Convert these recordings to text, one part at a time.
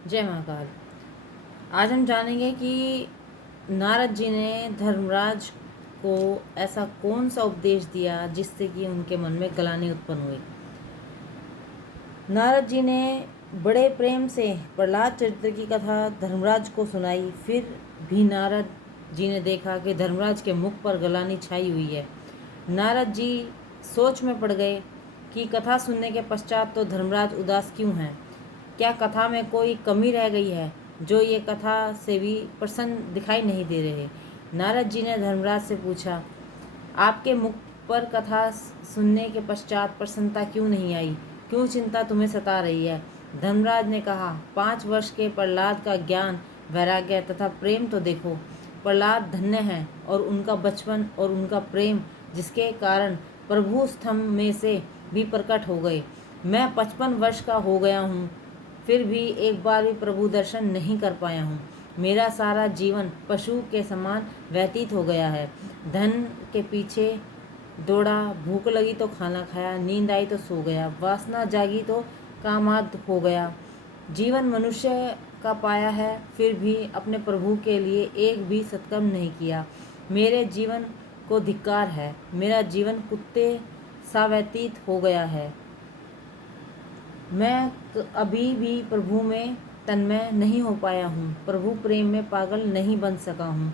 जय महाकाल। आज हम जानेंगे कि नारद जी ने धर्मराज को ऐसा कौन सा उपदेश दिया जिससे कि उनके मन में ग्लानि उत्पन्न हुई। नारद जी ने बड़े प्रेम से प्रहलाद चरित्र की कथा धर्मराज को सुनाई। फिर भी नारद जी ने देखा कि धर्मराज के मुख पर ग्लानि छाई हुई है। नारद जी सोच में पड़ गए कि कथा सुनने के पश्चात तो धर्मराज उदास क्यों हैं। क्या कथा में कोई कमी रह गई है जो ये कथा से भी प्रसन्न दिखाई नहीं दे रहे। नारद जी ने धर्मराज से पूछा, आपके मुख पर कथा सुनने के पश्चात प्रसन्नता क्यों नहीं आई, क्यों चिंता तुम्हें सता रही है। धर्मराज ने कहा, 5 वर्ष के प्रहलाद का ज्ञान, वैराग्य तथा प्रेम तो देखो। प्रहलाद धन्य है और उनका बचपन और उनका प्रेम जिसके कारण प्रभु स्तंभ में से भी प्रकट हो गए। मैं 55 वर्ष का हो गया हूँ, फिर भी एक बार भी प्रभु दर्शन नहीं कर पाया हूँ। मेरा सारा जीवन पशु के समान व्यतीत हो गया है। धन के पीछे दौड़ा, भूख लगी तो खाना खाया, नींद आई तो सो गया, वासना जागी तो कामाद हो गया। जीवन मनुष्य का पाया है, फिर भी अपने प्रभु के लिए एक भी सत्कर्म नहीं किया। मेरे जीवन को धिक्कार है। मेरा जीवन कुत्ते सा व्यतीत हो गया है। मैं अभी भी प्रभु में तन्मय नहीं हो पाया हूँ, प्रभु प्रेम में पागल नहीं बन सका हूँ।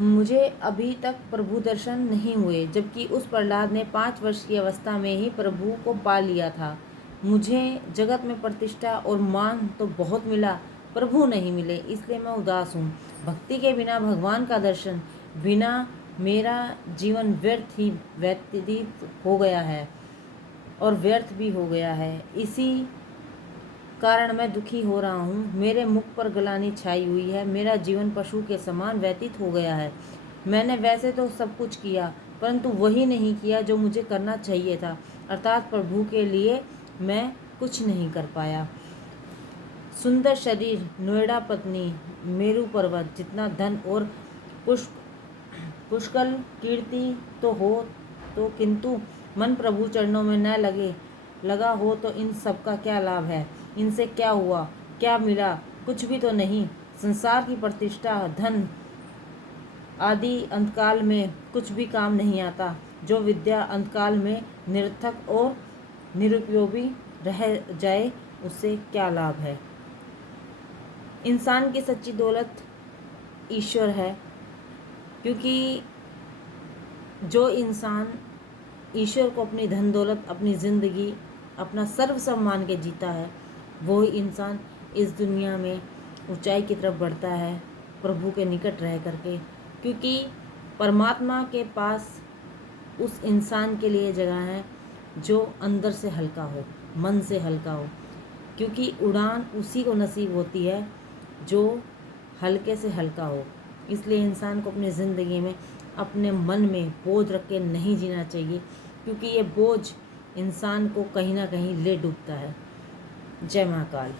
मुझे अभी तक प्रभु दर्शन नहीं हुए, जबकि उस प्रहलाद ने 5 वर्ष की अवस्था में ही प्रभु को पा लिया था। मुझे जगत में प्रतिष्ठा और मान तो बहुत मिला, प्रभु नहीं मिले, इसलिए मैं उदास हूँ। भक्ति के बिना भगवान का दर्शन बिना मेरा जीवन व्यर्थ ही व्यतीत हो गया है और व्यर्थ भी हो गया है। इसी कारण मैं दुखी हो रहा हूँ। मेरे मुख पर ग्लानि छाई हुई है। मेरा जीवन पशु के समान व्यतीत हो गया है। मैंने वैसे तो सब कुछ किया, परंतु वही नहीं किया जो मुझे करना चाहिए था, अर्थात प्रभु के लिए मैं कुछ नहीं कर पाया। सुंदर शरीर, नोएडा पत्नी, मेरू पर्वत जितना धन और पुष्कल कीर्ति तो हो तो किंतु मन प्रभु चरणों में न लगा हो तो इन सब का क्या लाभ है। इनसे क्या हुआ, क्या मिला, कुछ भी तो नहीं। संसार की प्रतिष्ठा, धन आदि अंतकाल में कुछ भी काम नहीं आता। जो विद्या अंतकाल में निरर्थक और निरुपयोगी रह जाए, उससे क्या लाभ है। इंसान की सच्ची दौलत ईश्वर है, क्योंकि जो इंसान ईश्वर को अपनी धन दौलत, अपनी ज़िंदगी, अपना सर्वस्व मान के जीता है, वो ही इंसान इस दुनिया में ऊंचाई की तरफ बढ़ता है, प्रभु के निकट रह करके। क्योंकि परमात्मा के पास उस इंसान के लिए जगह है जो अंदर से हल्का हो, मन से हल्का हो, क्योंकि उड़ान उसी को नसीब होती है जो हल्के से हल्का हो। इसलिए इंसान को अपनी ज़िंदगी में अपने मन में बोझ रख के नहीं जीना चाहिए, क्योंकि ये बोझ इंसान को कहीं ना कहीं ले डूबता है। जय महाकाल।